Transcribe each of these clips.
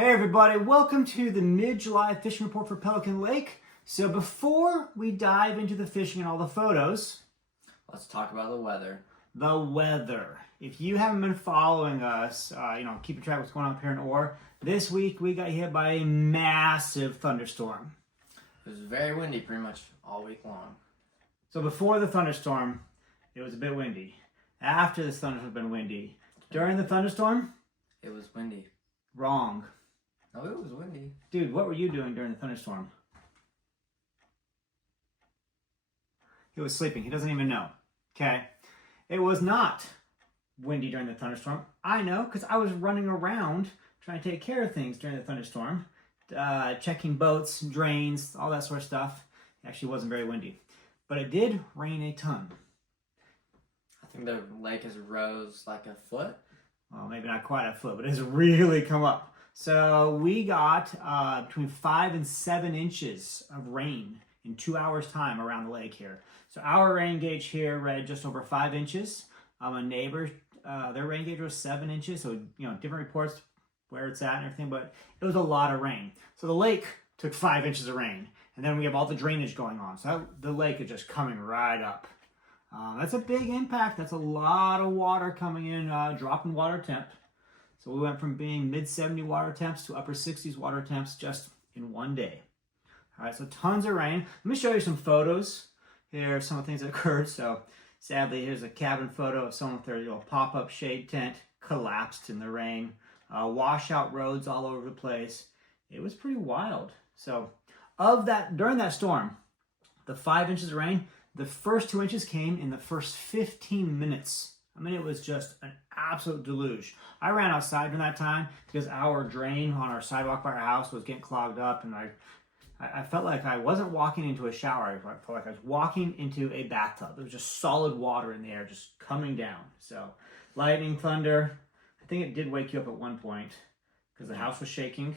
Hey everybody, welcome to the mid-July fishing report for Pelican Lake. So before we dive into the fishing and all the photos, let's talk about the weather. The weather. If you haven't been following us, keeping track of what's going on up here in Orr, this week we got hit by a massive thunderstorm. It was very windy pretty much all week long. So before the thunderstorm, it was a bit windy. After this thunderstorm has been windy. During the thunderstorm, it was windy. Wrong. No, it was windy. Dude, what were you doing during the thunderstorm? He was sleeping. He doesn't even know. Okay? It was not windy during the thunderstorm. I know, because I was running around trying to take care of things during the thunderstorm. Checking boats, drains, all that sort of stuff. It actually wasn't very windy. But it did rain a ton. I think the lake has rose like a foot. Well, maybe not quite a foot, but it has really come up. So we got between 5 and 7 inches of rain in 2 hours' time around the lake here. So our rain gauge here read just over 5 inches. A neighbor, their rain gauge was 7 inches. So, different reports where it's at and everything, but it was a lot of rain. So the lake took 5 inches of rain. And then we have all the drainage going on. So the lake is just coming right up. That's a big impact. That's a lot of water coming in, dropping water temp. So we went from being mid-70 water temps to upper 60s water temps just in one day. All right, so tons of rain. Let me show you some photos. Here are some of the things that occurred. So sadly, here's a cabin photo of someone with their little pop-up shade tent collapsed in the rain. Washout roads all over the place. It was pretty wild. So during that storm, the 5 inches of rain, the first 2 inches came in the first 15 minutes. I mean, it was just an absolute deluge. I ran outside during that time because our drain on our sidewalk by our house was getting clogged up, and I felt like I wasn't walking into a shower. I felt like I was walking into a bathtub. There was just solid water in the air just coming down. So lightning, thunder. I think it did wake you up at one point because the house was shaking.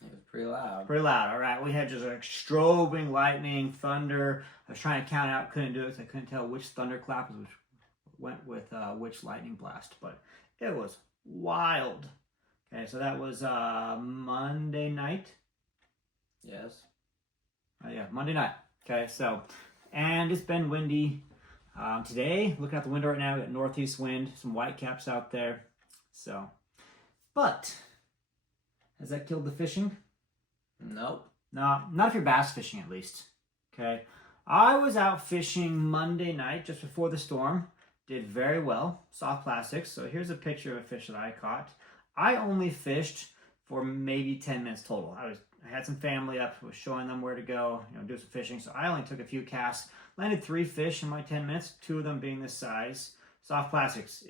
It was pretty loud. Pretty loud, all right. We had just like strobing lightning, thunder. I was trying to count out, couldn't do it, so I couldn't tell which thunderclap went with which lightning blast, but it was wild. Okay, so that was Monday night. Yes. Yeah, Monday night. Okay, so, and it's been windy. Today, looking out the window right now, we got northeast wind, some whitecaps out there. So, but has that killed the fishing? Nope. No, not if you're bass fishing at least. Okay, I was out fishing Monday night just before the storm. Did very well, soft plastics. So here's a picture of a fish that I caught. I only fished for maybe 10 minutes total. I had some family up, was showing them where to go, do some fishing. So I only took a few casts, landed 3 fish in my 10 minutes, 2 of them being this size. Soft plastics,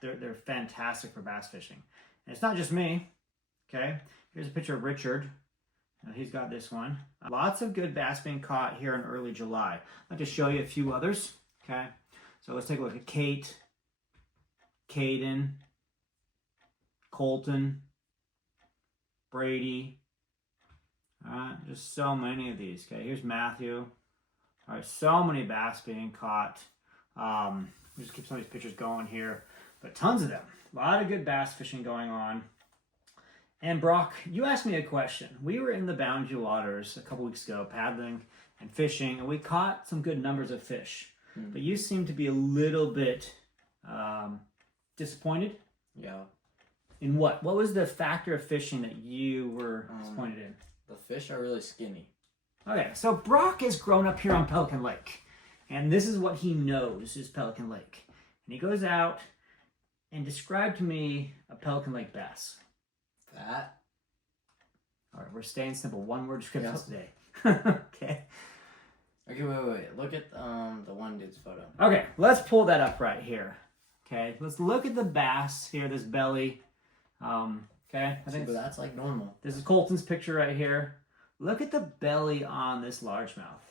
they're fantastic for bass fishing. And it's not just me, okay? Here's a picture of Richard. He's got this one. Lots of good bass being caught here in early July. I'd like to show you a few others, okay? So let's take a look at Kate, Caden, Colton, Brady. Just so many of these. Okay, here's Matthew. All right, so many bass being caught. We'll just keep some of these pictures going here, but tons of them. A lot of good bass fishing going on. And Brock, you asked me a question. We were in the Boundary Waters a couple weeks ago, paddling and fishing, and we caught some good numbers of fish. But you seem to be a little bit disappointed. Yeah. In what? What was the factor of fishing that you were disappointed in? The fish are really skinny. Okay, so Brock has grown up here on Pelican Lake. And this is what he knows is Pelican Lake. And he goes out and described to me a Pelican Lake bass. That? All right, we're staying simple. One word descriptions today. Okay. Okay, wait. Look at the one dude's photo. Okay, let's pull that up right here. Okay, let's look at the bass here, this belly. Okay, I think that's like normal. This is Colton's picture right here. Look at the belly on this largemouth.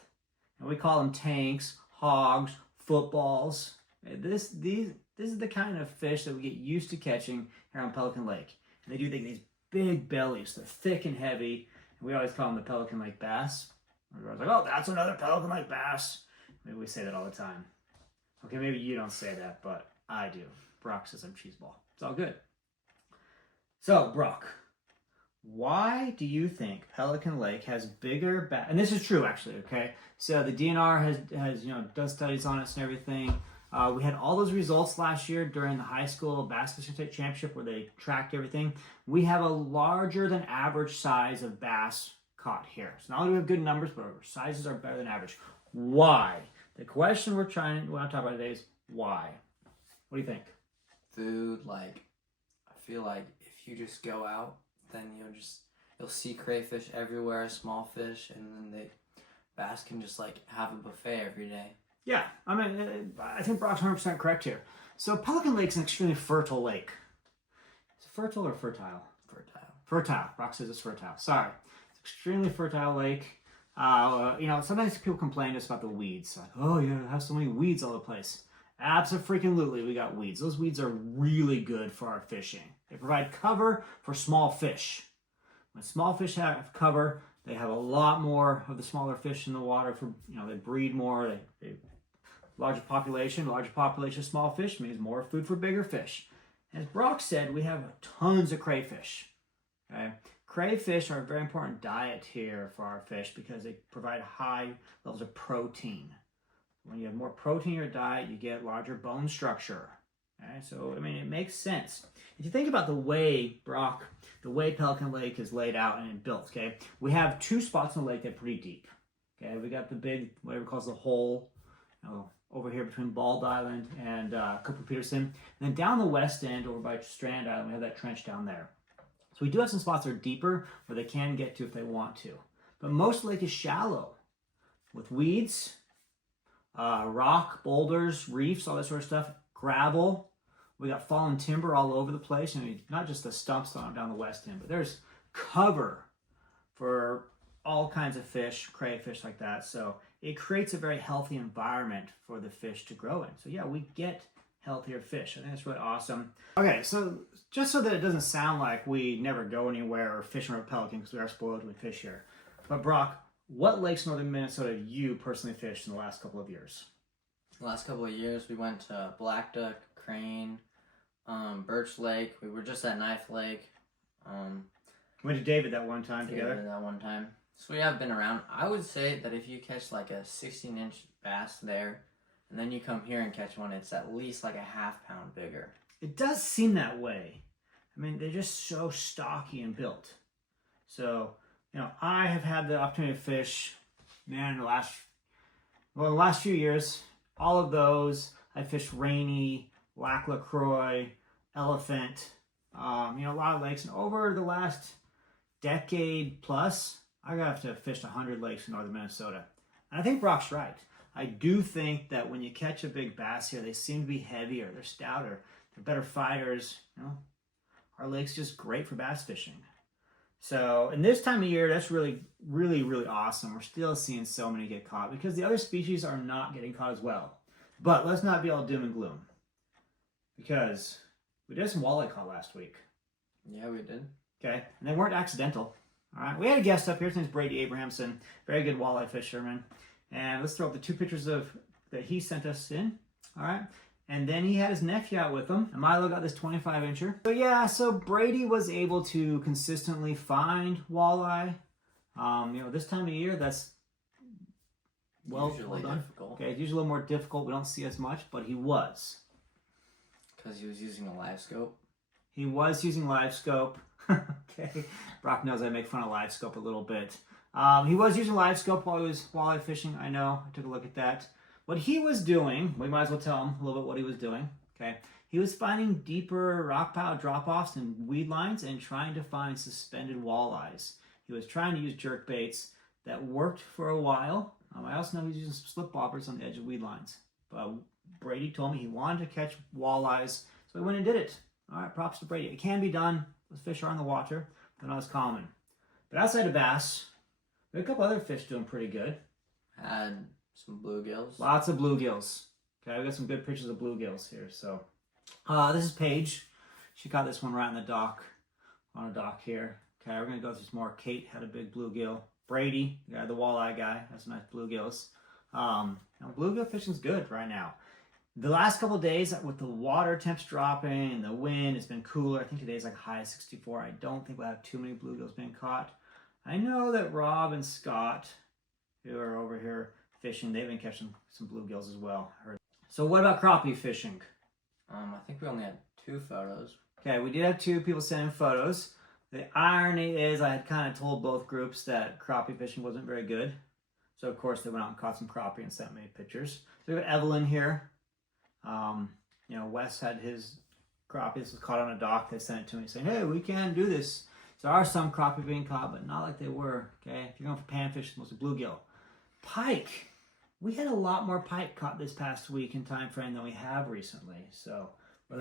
And we call them tanks, hogs, footballs. This is the kind of fish that we get used to catching here on Pelican Lake. And they get these big bellies. They're thick and heavy. And we always call them the Pelican Lake bass. Everyone's like, oh, that's another Pelican Lake bass. Maybe we say that all the time. Okay, maybe you don't say that, but I do. Brock says I'm cheeseball. It's all good. So, Brock, Why do you think Pelican Lake has bigger bass? And this is true, actually. Okay, so the DNR has does studies on us and everything. We had all those results last year during the high school bass fishing state championship where they tracked everything. We have a larger than average size of bass caught here. So not only do we have good numbers, but our sizes are better than average. Why? The question we want to talk about today is why. What do you think? Food, like, I feel like if you just go out, then you'll see crayfish everywhere, small fish, and then bass can just like have a buffet every day. Yeah, I mean, I think Brock's 100% correct here. So Pelican Lake's an extremely fertile lake. Is it fertile or fertile? Fertile. Fertile. Brock says it's fertile. Sorry. It's extremely fertile lake. Sometimes people complain just about the weeds. Like, oh, yeah, it has so many weeds all the place. Absolutely, we got weeds. Those weeds are really good for our fishing. They provide cover for small fish. When small fish have cover, they have a lot more of the smaller fish in the water. They breed more. They larger population of small fish means more food for bigger fish. As Brock said, we have tons of crayfish. Okay, crayfish are a very important diet here for our fish because they provide high levels of protein. When you have more protein in your diet, you get larger bone structure. Okay, so I mean, it makes sense. If you think about the way Pelican Lake is laid out and built, okay, we have two spots in the lake that are pretty deep. Okay, we got the big, whatever it calls the hole, over here between Bald Island and Cooper Peterson. And then down the west end, over by Strand Island, we have that trench down there. So we do have some spots that are deeper where they can get to if they want to. But most of the lake is shallow with weeds, rock, boulders, reefs, all that sort of stuff, gravel. We got fallen timber all over the place. I mean, not just the stumps down the west end, but there's cover for all kinds of fish, crayfish like that. So it creates a very healthy environment for the fish to grow in. So yeah, we get healthier fish. I think that's really awesome. Okay, so just so that it doesn't sound like we never go anywhere or fish with Pelican, because we are spoiled with fish here. But Brock, what lakes in northern Minnesota have you personally fished in the last couple of years? The last couple of years, we went to Black Duck, Crane, Birch Lake. We were just at Knife Lake. We went to David that one time together. That one time. So we have been around. I would say that if you catch like a 16-inch bass there, and then you come here and catch one, it's at least like a half-pound bigger. It does seem that way. I mean, they're just so stocky and built. So, I have had the opportunity to fish, in the last few years, all of those. I fished Rainy, Lac LaCroix, Elephant, a lot of lakes. And over the last decade plus, I got to fish 100 lakes in northern Minnesota. And I think Brock's right. I do think that when you catch a big bass here, they seem to be heavier, they're stouter, they're better fighters. Our lake's just great for bass fishing. So, in this time of year, that's really, really, really awesome. We're still seeing so many get caught because the other species are not getting caught as well. But let's not be all doom and gloom because we did some walleye caught last week. Yeah, we did. Okay, and they weren't accidental. All right, we had a guest up here. His name's Brady Abrahamson, very good walleye fisherman. And let's throw up the two pictures that he sent us in. All right. And then he had his nephew out with him. And Milo got this 25-incher. So yeah, so Brady was able to consistently find walleye. This time of year, that's usually done. Difficult. Okay, it's usually a little more difficult. We don't see as much, but he was. Because he was using a live scope. He was using live scope. Okay, Brock knows I make fun of live scope a little bit. He was using live scope while he was walleye fishing. I know. I took a look at that. What he was doing, we might as well tell him a little bit what he was doing. Okay, he was finding deeper rock pile drop-offs and weed lines and trying to find suspended walleyes. He was trying to use jerk baits that worked for a while. I also know he was using some slip bobbers on the edge of weed lines. But Brady told me he wanted to catch walleyes, so he went and did it. All right, props to Brady. It can be done. Those fish are in the water. They're not as common. But outside of bass, there are a couple other fish doing pretty good. Had some bluegills. Lots of bluegills. Okay, we got some good pictures of bluegills here. So, this is Paige. She caught this one right on the dock, on a dock here. Okay, we're gonna go through some more. Kate had a big bluegill. Brady, the walleye guy, has some nice bluegills. Bluegill fishing's good right now. The last couple of days with the water temps dropping and the wind, it's been cooler. I think today's like high 64. I don't think we'll have too many bluegills being caught. I know that Rob and Scott, who are over here fishing, they've been catching some bluegills as well. So what about crappie fishing? I think we only had 2 photos. Okay, we did have 2 people sending photos. The irony is I had kind of told both groups that crappie fishing wasn't very good. So of course they went out and caught some crappie and sent me pictures. So we have Evelyn here. Wes had his crappie. This was caught on a dock. They sent it to me saying, hey, we can do this. So there are some crappie being caught, but not like they were. Okay, if you're going for panfish, it's mostly bluegill. Pike. We had a lot more pike caught this past week in time frame than we have recently. So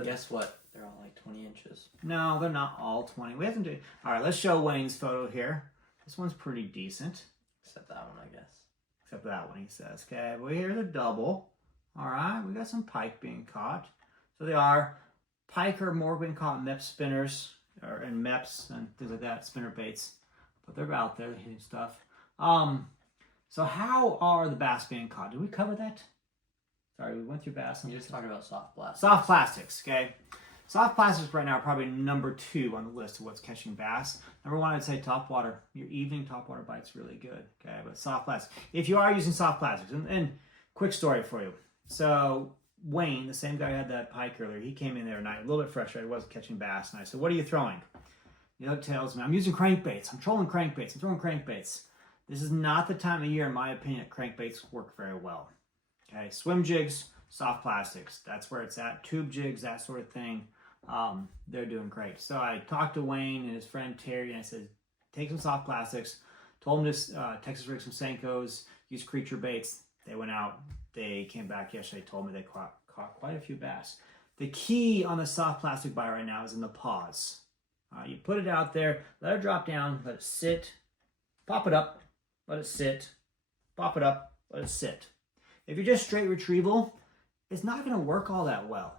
guess what? They're all like 20 inches. No, they're not all 20. We haven't done. All right, let's show Wayne's photo here. This one's pretty decent. Except that one, I guess. Except that one, he says. Okay, well, here's a double. All right, we got some pike being caught. So they are. Pike are more being caught in MEP spinners and MEPs and things like that, spinner baits. But they're out there, they're hitting stuff. So how are the bass being caught? Did we cover that? Sorry, we went through bass. You just talked about soft plastics. Soft plastics, okay? Soft plastics right now are probably number 2 on the list of what's catching bass. Number 1, I'd say topwater. Your evening topwater bite's really good, okay? But soft plastics. If you are using soft plastics, and quick story for you. So Wayne, the same guy who had that pike earlier, he came in there at night, a little bit frustrated, wasn't catching bass. And I said, what are you throwing? The other tells me, I'm using crankbaits. I'm trolling crankbaits. I'm throwing crankbaits. This is not the time of year, in my opinion, that crankbaits work very well. Okay, swim jigs, soft plastics. That's where it's at. Tube jigs, that sort of thing. They're doing great. So I talked to Wayne and his friend Terry, and I said, take some soft plastics. Told him to Texas rig some Senkos, use creature baits. They went out. They came back yesterday, told me they caught quite a few bass. The key on the soft plastic bite right now is in the pause. You put it out there, let it drop down, let it sit, pop it up, let it sit, pop it up, let it sit. If you're just straight retrieval, it's not going to work all that well,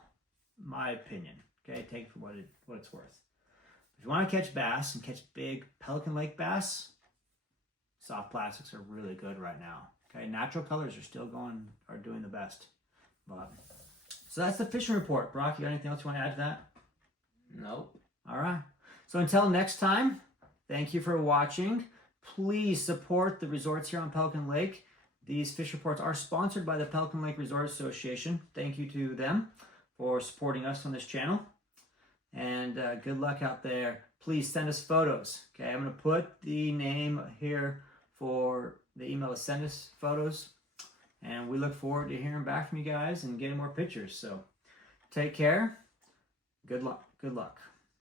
in my opinion. Okay, take it for what it's worth. If you want to catch bass and catch big Pelican Lake bass, soft plastics are really good right now. Okay, natural colors are doing the best. So that's the fishing report. Brock, you got anything else you want to add to that? Nope. All right. So until next time, thank you for watching. Please support the resorts here on Pelican Lake. These fish reports are sponsored by the Pelican Lake Resort Association. Thank you to them for supporting us on this channel. And good luck out there. Please send us photos. Okay, I'm going to put the name here for the email to send us photos. And we look forward to hearing back from you guys and getting more pictures. So take care. Good luck. Good luck.